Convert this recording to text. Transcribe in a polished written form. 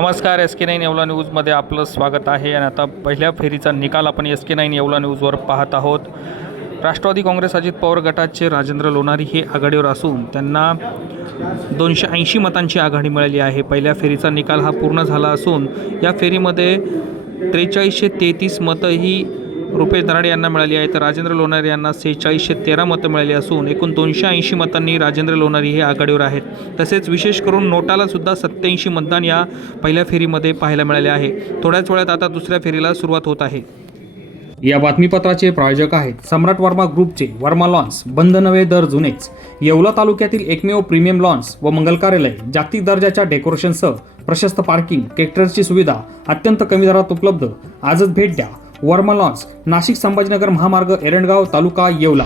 नमस्कार, SK9 येवला न्यूजमध्ये आपलं स्वागत आहे. आणि आता पहिल्या फेरीचा निकाल आपण SK9 येवला न्यूजवर पाहत आहोत. राष्ट्रवादी काँग्रेस अजित पवार गटाचे राजेंद्र लोणारी हे आघाडीवर असून त्यांना 280 मतांची आघाडी मिळाली आहे. पहिल्या फेरीचा निकाल हा पूर्ण झाला असून या फेरीमध्ये 4333 मतं ही रुपेश दराडे यांना मिळाली आहे, तर राजेंद्र लोणारी यांना 4613 मतं मिळाली असून एकूण 280 मतांनी राजेंद्र लोणारी हे आघाडीवर आहेत. तसेच विशेष करून नोटाला सुद्धा 87 मतदान या पहिल्या फेरीमध्ये पाहायला मिळाले आहे. थोड्याच वेळात आता दुसऱ्या फेरीला सुरुवात होत आहे. या बातमीपत्राचे प्रायोजक आहेत सम्राट वर्मा ग्रुपचे वर्मा लॉन्स, बंद नवे दर जुनेच, येवला तालुक्यातील एकमेव प्रीमियम लॉन्स व मंगल कार्यालय, जागतिक दर्जाच्या डेकोरेशनसह प्रशस्त पार्किंग, ट्रॅक्टरची सुविधा अत्यंत कमी दरात उपलब्ध. आजच भेट द्या. वर्मा लॉन्स, नाशिक संभाजीनगर महामार्ग, एरंडगाव तालुका येवला.